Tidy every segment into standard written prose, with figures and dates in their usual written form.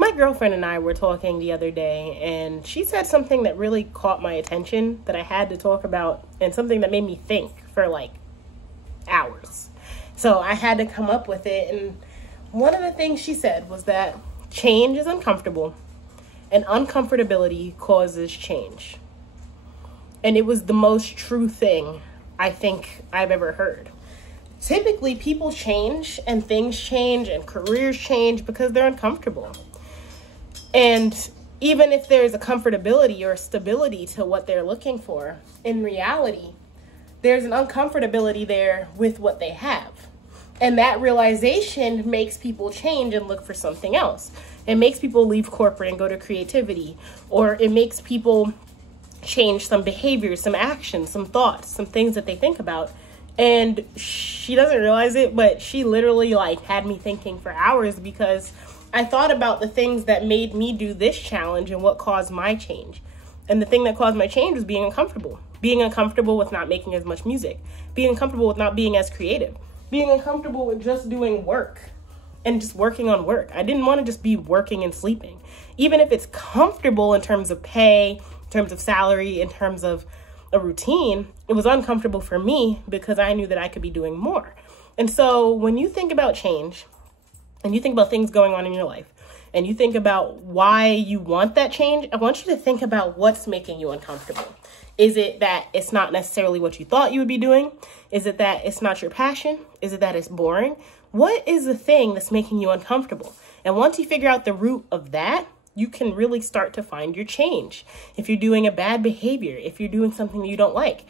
My girlfriend and I were talking the other day, and she said something that really caught my attention that I had to talk about, and something that made me think for like hours. So I had to come up with it. And one of the things she said was that change is uncomfortable and uncomfortability causes change. And it was the most true thing I think I've ever heard. Typically, people change and things change and careers change because they're uncomfortable. And even if there's a comfortability or a stability to what they're looking for, in reality, there's an uncomfortability there with what they have. And that realization makes people change and look for something else. It makes people leave corporate and go to creativity, or it makes people change some behaviors, some actions, some thoughts, some things that they think about. And she doesn't realize it, but she literally like had me thinking for hours, because I thought about the things that made me do this challenge and what caused my change. And the thing that caused my change was being uncomfortable. Being uncomfortable with not making as much music. Being uncomfortable with not being as creative. Being uncomfortable with just doing work and just working on work. I didn't want to just be working and sleeping. Even if it's comfortable in terms of pay, in terms of salary, in terms of a routine, it was uncomfortable for me because I knew that I could be doing more. And so when you think about change, and you think about things going on in your life, and you think about why you want that change, I want you to think about what's making you uncomfortable. Is it that it's not necessarily what you thought you would be doing? Is it that it's not your passion? Is it that it's boring? What is the thing that's making you uncomfortable? And once you figure out the root of that, you can really start to find your change. If you're doing a bad behavior, if you're doing something you don't like,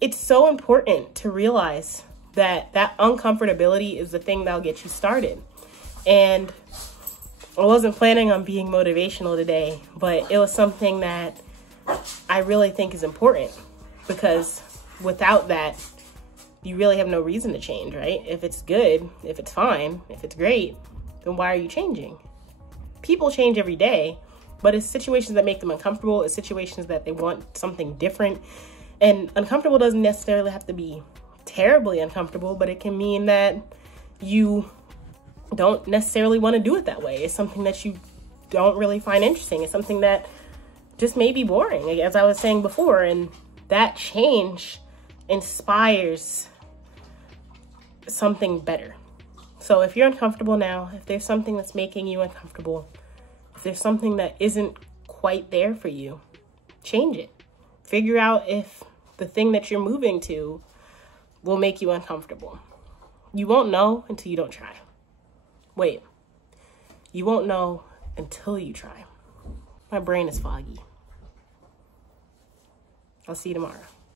it's so important to realize that that uncomfortability is the thing that'll get you started. And I wasn't planning on being motivational today, but it was something that I really think is important, because without that, you really have no reason to change, right? If it's good, if it's fine, if it's great, then why are you changing? People change every day, but it's situations that make them uncomfortable. It's situations that they want something different. And uncomfortable doesn't necessarily have to be terribly uncomfortable, but it can mean that you don't necessarily want to do it that way. It's something that you don't really find interesting. It's something that just may be boring, as I was saying before. And that change inspires something better. So if you're uncomfortable now, if there's something that's making you uncomfortable, if there's something that isn't quite there for you, change it. Figure out if the thing that you're moving to will make you uncomfortable. You won't know until you don't try. Wait, you won't know until you try. My brain is foggy. I'll see you tomorrow.